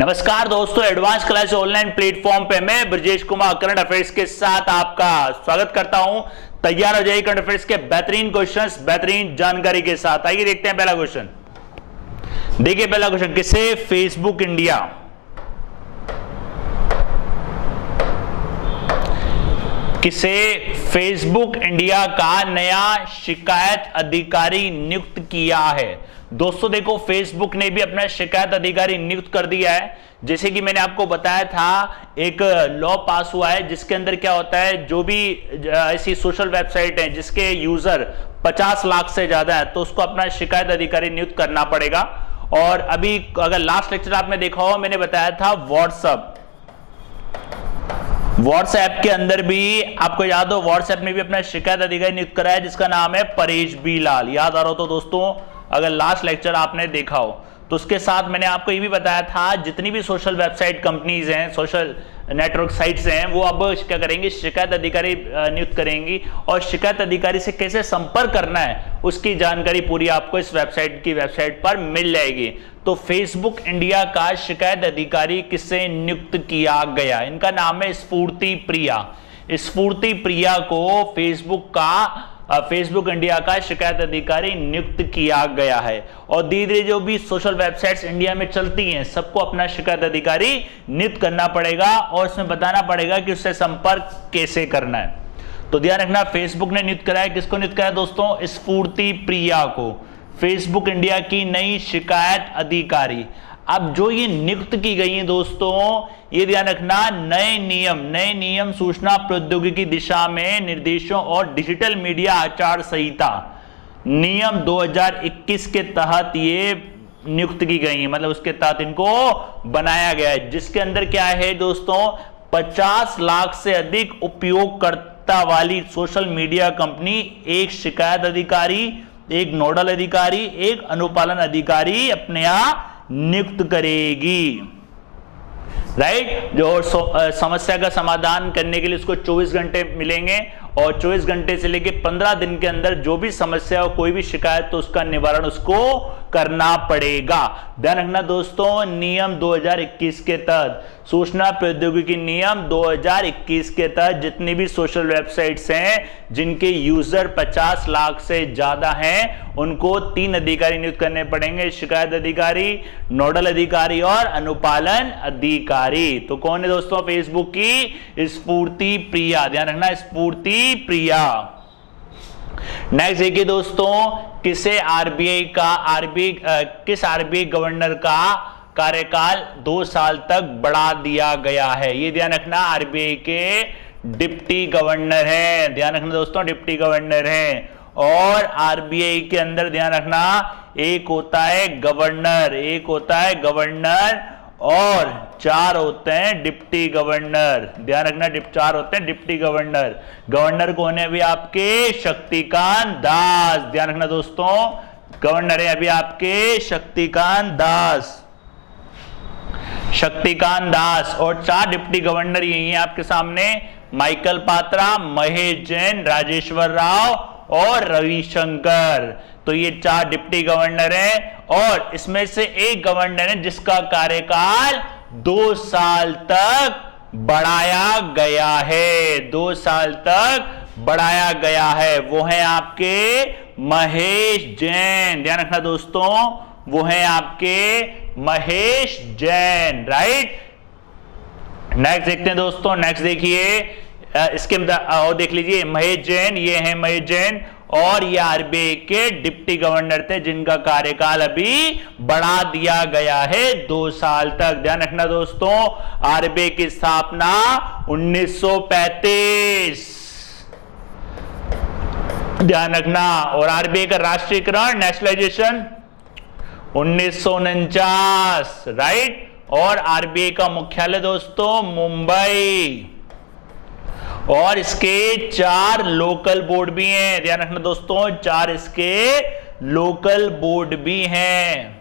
नमस्कार दोस्तों, advance class online platform पे मैं ब्रजेश कुमार करंट अफेयर्स के साथ आपका स्वागत करता हूं। तैयार हो जाइए करंट अफेयर्स के बेहतरीन क्वेश्चंस, बेहतरीन जानकारी के साथ। आइए देखते हैं पहला क्वेश्चन। देखिए पहला क्वेश्चन, किसे फेसबुक इंडिया का नया शिकायत अधिकारी नियुक्त किया है। दोस्तों देखो, फेसबुक ने भी अपना शिकायत अधिकारी नियुक्त कर दिया है। जैसे कि मैंने आपको बताया था, एक लॉ पास हुआ है जिसके अंदर क्या होता है, जो भी ऐसी सोशल वेबसाइट है जिसके यूजर 50 लाख से ज्यादा है तो उसको अपना शिकायत अधिकारी नियुक्त करना पड़ेगा। और अभी अगर लास्ट लेक्चर आपने देखा हो, मैंने बताया था व्हाट्सएप के अंदर भी आपको याद हो, व्हाट्सएप ने भी अपना शिकायत अधिकारी नियुक्त करा है जिसका नाम है परेश बी लाल। याद आ रहा हो तो दोस्तों, अगर लास्ट लेक्चर आपने देखा हो तो उसके साथ मैंने आपको ये भी बताया था, जितनी भी सोशल वेबसाइट कंपनीज हैं, सोशल नेटवर्क साइट्स हैं, वो अब क्या करेंगे, शिकायत अधिकारी नियुक्त करेंगी। और शिकायत अधिकारी से कैसे संपर्क करना है उसकी जानकारी पूरी आपको इस वेबसाइट पर मिल जाएगी। तो फेसबुक इंडिया का शिकायत अधिकारी किससे नियुक्त किया गया? इनका नाम है स्फूर्ति प्रिया। स्फूर्ति प्रिया को फेसबुक इंडिया का शिकायत अधिकारी नियुक्त किया गया है। और धीरे धीरे जो भी सोशल वेबसाइट्स इंडिया में चलती हैं, सबको अपना शिकायत अधिकारी नियुक्त करना पड़ेगा और उसमें बताना पड़ेगा कि उससे संपर्क कैसे करना है। तो ध्यान रखना, फेसबुक ने नियुक्त कराया, किसको नियुक्त कराया दोस्तों? स्फूर्ति प्रिया को, फेसबुक इंडिया की नई शिकायत अधिकारी। अब जो ये नियुक्त की गई है दोस्तों, ये ध्यान रखना, नए नियम सूचना प्रौद्योगिकी दिशा में निर्देशों और डिजिटल मीडिया आचार संहिता नियम 2021 के तहत ये नियुक्त की गई है। मतलब उसके तहत इनको बनाया गया है, जिसके अंदर क्या है दोस्तों, 50 लाख से अधिक उपयोगकर्ता वाली सोशल मीडिया कंपनी एक शिकायत अधिकारी, एक नोडल अधिकारी, एक अनुपालन अधिकारी अपने यहां नियुक्त करेगी। राइट? जो समस्या का समाधान करने के लिए उसको 24 घंटे मिलेंगे और 24 घंटे से लेकर 15 दिन के अंदर जो भी समस्या हो, कोई भी शिकायत, तो उसका निवारण उसको करना पड़ेगा। ध्यान रखना दोस्तों, नियम 2021 के तहत, सूचना प्रौद्योगिकी नियम 2021 के तहत जितनी भी सोशल वेबसाइट्स हैं जिनके यूजर 50 लाख से ज्यादा हैं, उनको 3 अधिकारी नियुक्त करने पड़ेंगे, शिकायत अधिकारी, नोडल अधिकारी और अनुपालन अधिकारी। तो कौन है दोस्तों? फेसबुक की स्फूर्ति प्रिया। ध्यान रखना, स्फूर्ति प्रिया। नेक्स्ट देखिए दोस्तों, किस आरबीआई गवर्नर का कार्यकाल 2 साल तक बढ़ा दिया गया है? ये ध्यान रखना, आरबीआई के डिप्टी गवर्नर हैं। ध्यान रखना दोस्तों, डिप्टी गवर्नर हैं। और आरबीआई के अंदर ध्यान रखना, एक होता है गवर्नर और 4 होते हैं डिप्टी गवर्नर। ध्यान रखना, 4 होते हैं डिप्टी गवर्नर। गवर्नर कौन है अभी आपके? शक्तिकांत दास। ध्यान रखना दोस्तों, गवर्नर है अभी आपके शक्तिकांत दास। और 4 डिप्टी गवर्नर यही है आपके सामने, माइकल पात्रा, महेश जैन, राजेश्वर राव और रविशंकर। तो ये 4 डिप्टी गवर्नर हैं और इसमें से एक गवर्नर है जिसका कार्यकाल 2 साल तक बढ़ाया गया है। 2 साल तक बढ़ाया गया है, वो है आपके महेश जैन। ध्यान रखना दोस्तों, वो है आपके महेश जैन। राइट? नेक्स्ट देखते हैं दोस्तों, नेक्स्ट देखिए, इसके और देख लीजिए, महेश जैन, ये है महेश जैन और ये आरबीआई के डिप्टी गवर्नर थे जिनका कार्यकाल अभी बढ़ा दिया गया है 2 साल तक। ध्यान रखना दोस्तों, आरबीआई की स्थापना 1935। ध्यान रखना। और आरबीआई का राष्ट्रीयकरण, नेशनलाइजेशन 1949। राइट? और आरबीआई का मुख्यालय दोस्तों मुंबई। और इसके 4 लोकल बोर्ड भी हैं। ध्यान रखना दोस्तों, 4 इसके लोकल बोर्ड भी हैं।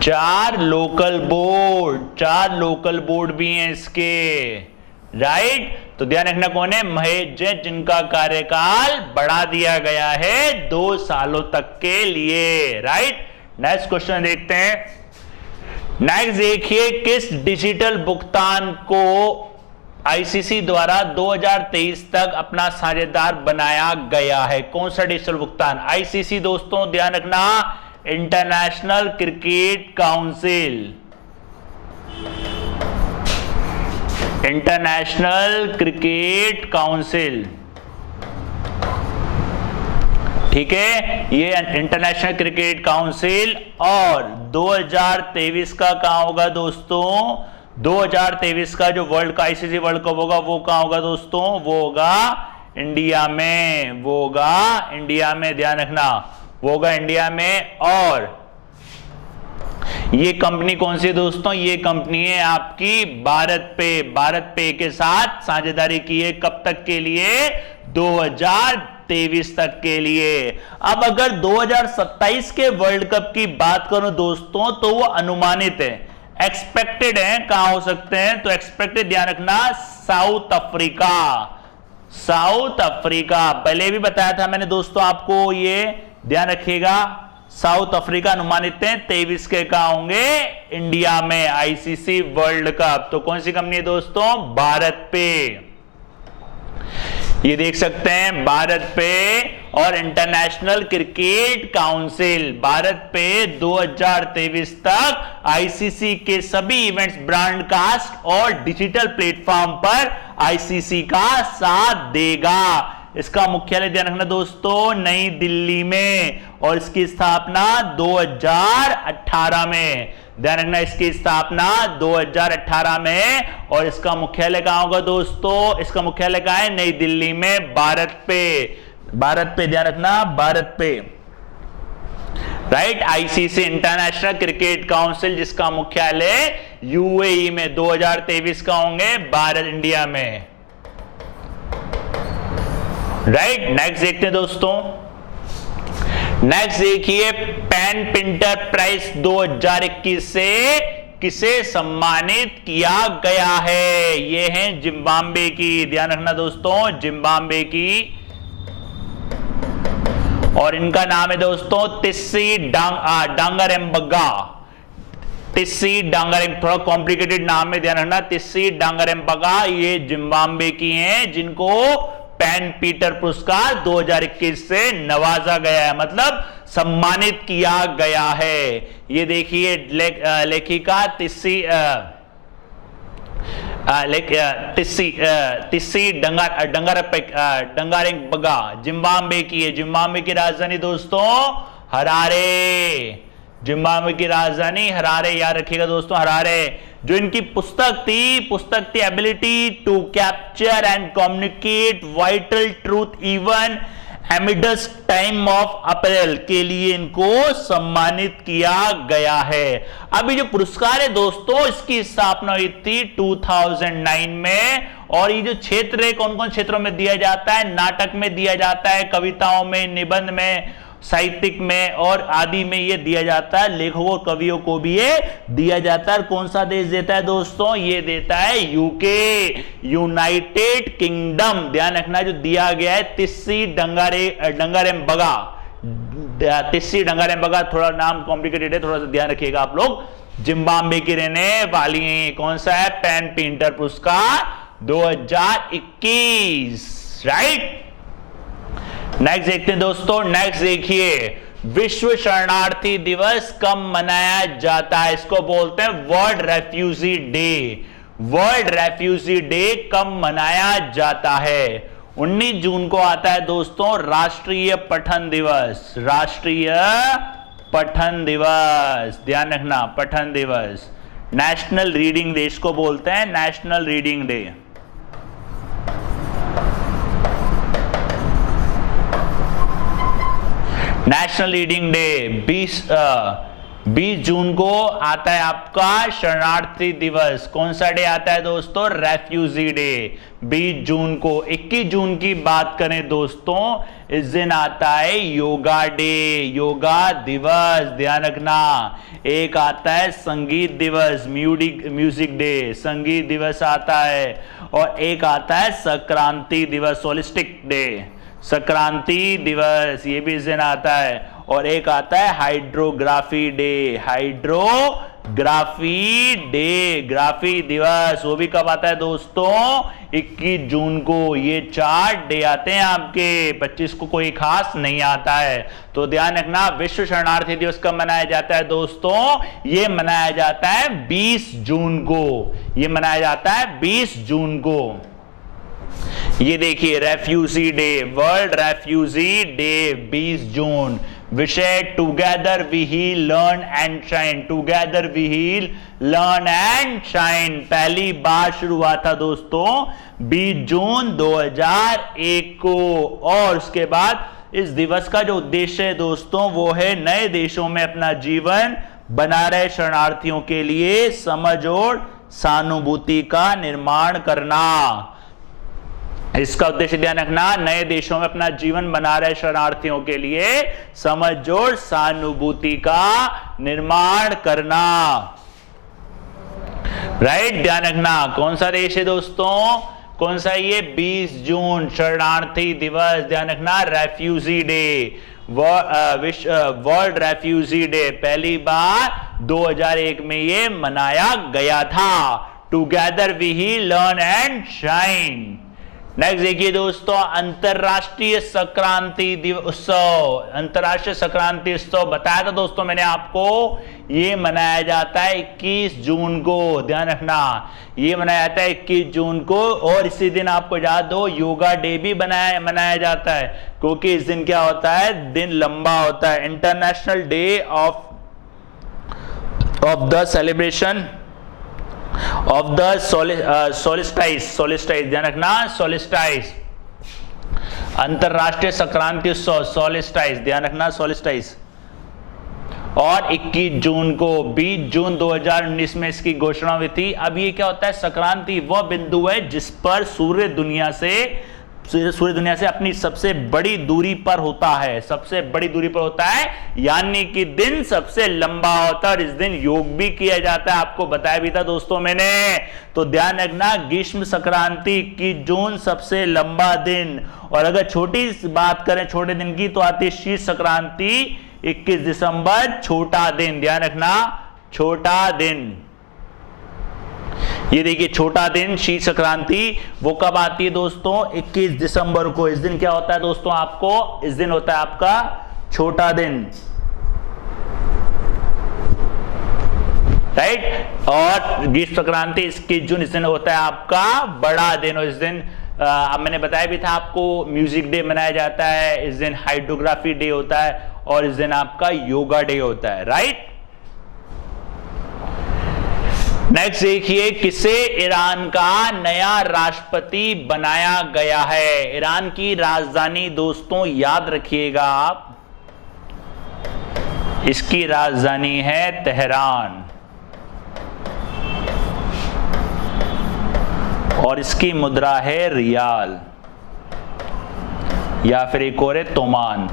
चार लोकल बोर्ड भी हैं इसके। राइट। तो ध्यान रखना कौन है, महेश जैन, जिनका कार्यकाल बढ़ा दिया गया है 2 सालों तक के लिए, राइट। नेक्स्ट क्वेश्चन देखते हैं। नेक्स्ट देखिए, किस डिजिटल भुगतान को आईसीसी द्वारा 2023 तक अपना साझेदार बनाया गया है? कौन सा डिजिटल भुगतान? आईसीसी दोस्तों ध्यान रखना, international cricket council, international cricket council, ठीक है, ये इंटरनेशनल क्रिकेट काउंसिल। और 2023 का कहां होगा दोस्तों? 2023 का जो वर्ल्ड का आईसीसी वर्ल्ड कप होगा वो कहां होगा दोस्तों? वो होगा इंडिया में, वो होगा इंडिया में, ध्यान रखना, वो होगा इंडिया में। और ये कंपनी कौन सी है दोस्तों? ये कंपनी है आपकी भारत पे। भारत पे के साथ साझेदारी की है, कब तक के लिए? 2023 तक के लिए। अब अगर 2027 के वर्ल्ड कप की बात करूं दोस्तों तो वो अनुमानित है, एक्सपेक्टेड है। कहां हो सकते हैं? तो एक्सपेक्टेड ध्यान रखना, साउथ अफ्रीका, साउथ अफ्रीका। पहले भी बताया था मैंने दोस्तों आपको, ये ध्यान रखिएगा, साउथ अफ्रीका अनुमानित है 23 के कहां होंगे? इंडिया में, आईसीसी वर्ल्ड कप। तो कौन सी कंपनी है दोस्तों? भारत पे, ये देख सकते हैं, भारत पे। और इंटरनेशनल क्रिकेट काउंसिल, भारत पे 2023 तक आईसीसी के सभी इवेंट्स ब्रॉडकास्ट और डिजिटल प्लेटफॉर्म पर आईसीसी का साथ देगा। इसका मुख्यालय ध्यान रखना दोस्तों नई दिल्ली में, और इसकी स्थापना 2018 में, ध्यान रखना, इसकी स्थापना 2018 में। और इसका मुख्यालय कहां होगा दोस्तों? इसका मुख्यालय कहां है? नई दिल्ली में, भारत पे, भारत पे, ध्यान रखना, भारत पे, right. ICC international cricket council जिसका मुख्यालय यूएई में, 2023 का होंगे भारत, इंडिया में, राइट। नेक्स्ट देखते हैं दोस्तों। नेक्स्ट देखिए, पेन प्रिंटर प्राइज 2021 से किसे सम्मानित किया गया है? ये है जिम्बाब्वे की, ध्यान रखना दोस्तों, जिम्बाब्वे की। और इनका नाम है दोस्तों तिस्सी डांगरेम्बगा, तिस्सी डांगरेम, थोड़ा कॉम्प्लिकेटेड नाम है, ध्यान रखना, तिस्सी डांगरेम्बगा। ये जिम्बाब्वे की हैं जिनको पेन पीटर पुरस्कार 2021 से नवाजा गया है, मतलब सम्मानित किया गया है। ये देखिए लेखिका तिस्सी डांगरेम्बगा जिम्बाब्वे की है। जिम्बाब्वे की राजधानी दोस्तों हरारे, जिम्बाब्वे की राजधानी हरारे, याद रखिएगा दोस्तों, हरारे। जो इनकी पुस्तक थी ability to capture and communicate vital truth even amidst time of April के लिए इनको सम्मानित किया गया है। अभी जो पुरस्कार है दोस्तों, इसकी स्थापना हुई थी 2009 में। और ये जो क्षेत्र है, कौन कौन क्षेत्रों में दिया जाता है? नाटक में दिया जाता है, कविताओं में, निबंध में, साहित्यिक में और आदि में ये दिया जाता है। लेखकों और कवियों को भी ये दिया जाता है। कौन सा देश देता है दोस्तों? ये देता है यूके, यूनाइटेड किंगडम। ध्यान रखना, जो दिया गया है तिस्सी डांगरेम्बगा, तिस्सी डांगरेम्बगा, थोड़ा नाम कॉम्प्लिकेटेड है, थोड़ा सा ध्यान रखिएगा आप लोग। जिम्बाब्वे की रहने वाली, कौन सा है? पेन प्रिंटर पुरस्कार 2021, राइट। नेक्स्ट देखते हैं दोस्तों। नेक्स्ट देखिए, विश्व शरणार्थी दिवस कब मनाया जाता है? इसको बोलते हैं world refugee day. World refugee day कब मनाया जाता है? 19 जून को आता है दोस्तों राष्ट्रीय पठन दिवस, राष्ट्रीय पठन दिवस, ध्यान रखना, पठन दिवस। नेशनल रीडिंग डे इसको बोलते हैं, national reading day. National reading day 20 जून को आता है आपका शरणार्थी दिवस। कौन सा डे आता है दोस्तों? Refugee day. 20 जून को। 21 जून की बात करें दोस्तों, इस दिन आता है योगा डे, योगा दिवस, ध्यान रखना। एक आता है संगीत दिवस, म्यूजिक डे, संगीत दिवस आता है। और एक आता है संक्रांति दिवस, सोलिस्टिक डे, संक्रांति दिवस, ये भी इस दिन आता है। और एक आता है hydrography day, hydrography day, graphy दिवस, वो भी कब आता है दोस्तों? 21 जून को। ये 4 डे आते हैं आपके, 25 को कोई खास नहीं आता है। तो ध्यान रखना, विश्व शरणार्थी दिवस कब मनाया जाता है दोस्तों? ये मनाया जाता है 20 जून को। ये मनाया जाता है 20 जून को। ये देखिए, refugee day, world refugee day, 20 जून। विषय together we heal, learn and shine, together we heal, learn and shine पहली बार शुरू हुआ था दोस्तों 20 जून 2001 को। और उसके बाद इस दिवस का जो उद्देश्य है दोस्तों, वो है नए देशों में अपना जीवन बना रहे शरणार्थियों के लिए समझ और सहानुभूति का निर्माण करना। इसका उद्देश्य ध्यान रखना, नए देशों में अपना जीवन बना रहे शरणार्थियों के लिए समझ और सहानुभूति का निर्माण करना। राइट, ध्यान रखना। कौन सा देश है दोस्तों? कौन सा? ये 20 जून शरणार्थी दिवस, ध्यान रखना, refugee day, world refugee day, पहली बार 2001 में ये मनाया गया था। Together we heal, learn and shine. Next देखिए दोस्तों, अंतरराष्ट्रीय संक्रांति उत्सव, अंतरराष्ट्रीय संक्रांति उत्सव बताया था दोस्तों मैंने आपको, ये मनाया जाता है 21 जून को, ध्यान रखना, ये मनाया जाता है 21 जून को। और इसी दिन आपको याद हो योगा डे भी मनाया जाता है, क्योंकि इस दिन क्या होता है? दिन लंबा होता है। International day of the celebration of the solstice, ध्यान रखना, सोलिस्टाइस, अंतरराष्ट्रीय संक्रांति उत्सव, सोलिस्टाइस, ध्यान रखना, सोलिस्टाइस। और 21 जून को, 20 जून 2019 में इसकी घोषणा हुई थी। अब ये क्या होता है? संक्रांति वह बिंदु है जिस पर सूर्य दुनिया से अपनी सबसे बड़ी दूरी पर होता है, सबसे बड़ी दूरी पर होता है, यानी कि दिन सबसे लंबा होता है। और इस दिन योग भी किया जाता है, आपको बताया भी था दोस्तों मैंने। तो ध्यान रखना, ग्रीष्म संक्रांति 21 जून सबसे लंबा दिन। और अगर छोटी बात करें छोटे दिन की, तो आती है शीत संक्रांति 21 दिसंबर, छोटा दिन, ध्यान रखना, छोटा दिन। ये देखिए छोटा दिन, शीत संक्रांति, वो कब आती है दोस्तों? 21 दिसंबर को। इस दिन क्या होता है दोस्तों आपको? इस दिन होता है आपका छोटा दिन, राइट। और ग्रीष्म संक्रांति 21 जून, इस दिन होता है आपका बड़ा दिन। और इस दिन अब मैंने बताया भी था आपको, म्यूजिक डे मनाया जाता है, इस दिन हाइड्रोग्राफी डे होता है, और इस दिन आपका योगा डे होता है, राइट। नेक्स्ट देखिए, किसे ईरान का नया राष्ट्रपति बनाया गया है? ईरान की राजधानी दोस्तों याद रखिएगा आप, इसकी राजधानी है तेहरान, और इसकी मुद्रा है रियाल, या फिर एक और है तोमन,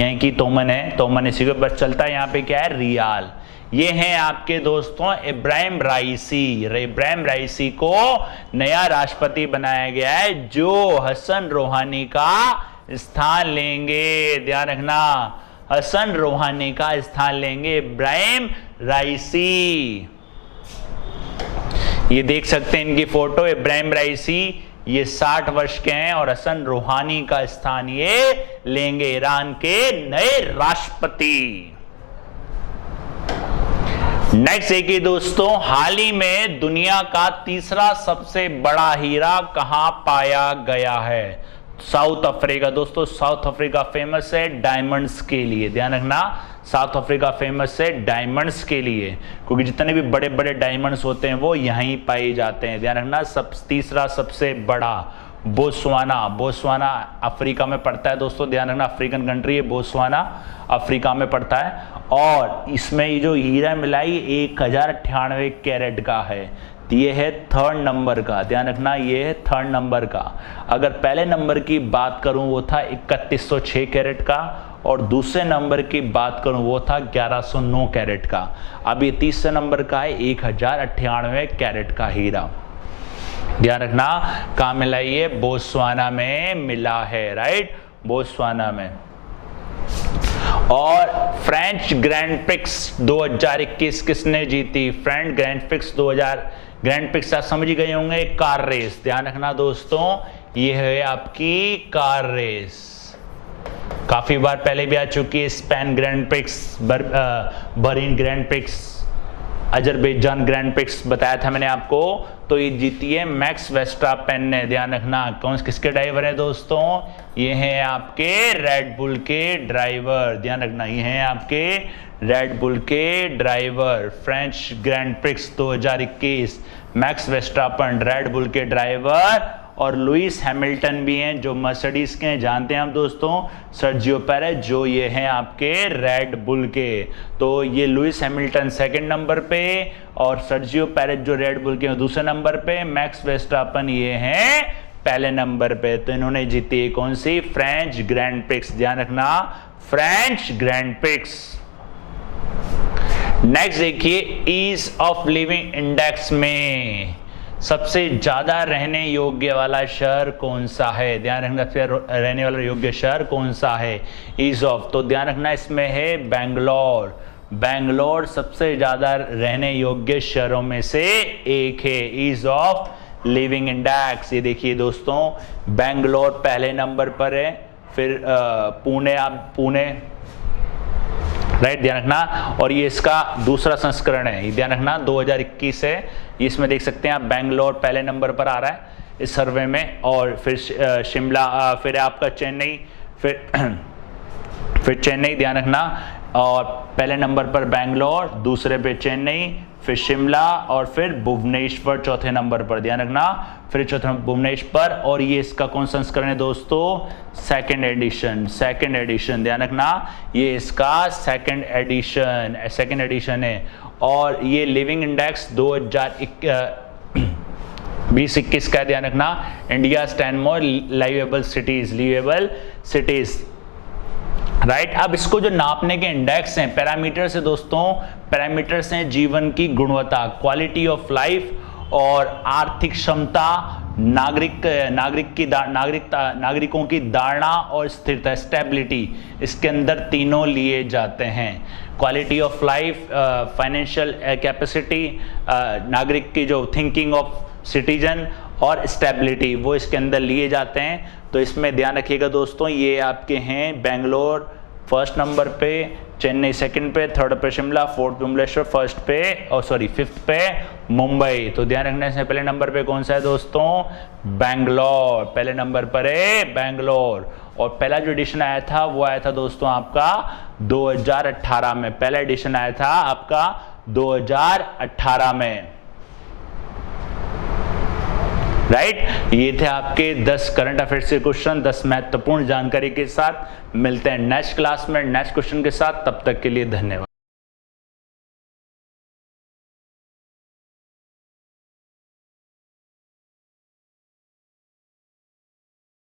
यहीं की तोमन है, तोमन इसी के बस चलता है, यहाँ पे क्या है? रियाल। ये हैं आपके दोस्तों इब्राहिम राइसी को नया राष्ट्रपति बनाया गया है, जो हसन रूहानी का स्थान लेंगे, ध्यान रखना, हसन रूहानी का स्थान लेंगे इब्राहिम राइसी। ये देख सकते हैं इनकी फोटो, इब्राहिम राइसी, ये 60 वर्ष के हैं, और हसन रूहानी का स्थान ये लेंगे, ईरान के नए राष्ट्रपति। नेक्स्ट देखिए दोस्तों, हाल ही में दुनिया का तीसरा सबसे बड़ा हीरा कहां पाया गया है? South Africa. दोस्तों साउथ अफ्रीका फेमस है डायमंड्स के लिए, ध्यान रखना, साउथ अफ्रीका फेमस है डायमंड्स के लिए, क्योंकि जितने भी बड़े बड़े डायमंड्स होते हैं वो यहीं पाए जाते हैं, ध्यान रखना। तीसरा सबसे बड़ा, बोत्सवाना। बोत्सवाना अफ्रीका में पड़ता है दोस्तों, ध्यान रखना, अफ्रीकन कंट्री है बोत्सवाना, अफ्रीका में पड़ता है। और इसमें ये जो हीरा मिला ये 1098 कैरेट का है, तो ये है 3rd नंबर का, ध्यान रखना ये है 3rd नंबर का। अगर पहले नंबर की बात करूं वो था 3106 कैरेट का, और दूसरे नंबर की बात करूं वो था 1109 कैरेट का। अब ये तीसरे नंबर का है 1098 कैरेट का हीरा, ध्यान रखना। कहाँ मिला ये? बोत्सवाना में मिला है, राइट, बोत्सवाना में। और फ्रेंच ग्रैंड प्रिक्स 2021 किसने जीती? French grand prix 2000, grand prix आप समझ ही गए होंगे, कार रेस, ध्यान रखना दोस्तों, ये है आपकी कार रेस। काफी बार पहले भी आ चुकी है, Spain grand prix, Bahrain grand prix, Azerbaijan grand prix बताया था मैंने आपको। तो ये जीती है मैक्स वर्स्टैपेन ने, ध्यान रखना। कौन किसके ड्राइवर है दोस्तों? ये हैं आपके रेड बुल के ड्राइवर, ध्यान रखना, ये हैं आपके रेड बुल के driver. French grand prix 2021, max Verstappen red bull के ड्राइवर, और लुइस हैमिल्टन भी हैं जो मर्सिडीज के हैं, जानते हैं हम दोस्तों, सर्जियो पेरेज जो ये हैं आपके रेड बुल के। तो ये लुइस हैमिल्टन 2nd नंबर पे और सर्जियो पेरेज जो रेड बुल के दूसरे नंबर पे, मैक्स वर्स्टैपेन ये हैं पहले नंबर पे। तो इन्होंने जीती कौन सी? फ्रेंच ग्रैंड प्रिक्स, ध्यान रखना, फ्रेंच ग्रैंड प्रिक्स। नेक्स्ट देखिए, ईज ऑफ लिविंग इंडेक्स में सबसे ज्यादा रहने योग्य वाला शहर कौन सा है? ध्यान रखना, रहने वाला योग्य शहर कौन सा है? ईज ऑफ, तो ध्यान रखना इसमें है बेंगलोर। बेंगलोर सबसे ज्यादा रहने योग्य शहरों में से एक है। ईज ऑफ लिविंग इंडेक्स, ये देखिए दोस्तों, बेंगलोर पहले नंबर पर है, फिर पुणे, आप पुणे, राइट, ध्यान रखना। और ये इसका दूसरा संस्करण है, ध्यान रखना, 2021 है। इसमें देख सकते हैं आप, बेंगलोर पहले नंबर पर आ रहा है इस सर्वे में, और फिर शिमला, फिर आपका चेन्नई, फिर चेन्नई, ध्यान रखना। और पहले नंबर पर बेंगलोर, दूसरे पे चेन्नई, फिर शिमला, और फिर भुवनेश्वर चौथे नंबर पर, ध्यान रखना, फिर चौथे भुवनेश्वर। और ये इसका कौन संस्करण है दोस्तों? 2nd एडिशन, 2nd एडिशन, ध्यान रखना, ये इसका 2nd एडिशन है। और ये लिविंग इंडेक्स 2020-21 का, ध्यान रखना, इंडिया 10 मोर लिवेबल सिटीज, राइट। अब इसको जो नापने के इंडेक्स हैं, पैरामीटर्स है दोस्तों, पैरामीटर्स हैं जीवन की गुणवत्ता, क्वालिटी ऑफ लाइफ, और आर्थिक क्षमता, नागरिकों की धारणा और स्थिरता, स्टेबिलिटी, इसके अंदर तीनों लिए जाते हैं। Quality of life, financial capacity, नागरिक की जो थिंकिंग ऑफ सिटीजन, और स्टेबिलिटी, वो इसके अंदर लिए जाते हैं। तो इसमें ध्यान रखिएगा दोस्तों, ये आपके हैं बेंगलोर 1st नंबर पे, चेन्नई 2nd पे, 3rd पे शिमला, 4th भुवनेश्वर, 5th पे मुंबई। तो ध्यान रखना, इसमें पहले नंबर पे कौन सा है दोस्तों? बेंगलोर पहले नंबर पर है, बेंगलोर। और पहला जो एडिशन आया था वो आया था दोस्तों आपका 2018 में, पहला एडिशन आया था आपका 2018 में, राइट। ये थे आपके 10 करंट अफेयर्स के क्वेश्चन, 10 महत्वपूर्ण जानकारी के साथ। मिलते हैं नेक्स्ट क्लास में नेक्स्ट क्वेश्चन के साथ, तब तक के लिए धन्यवाद।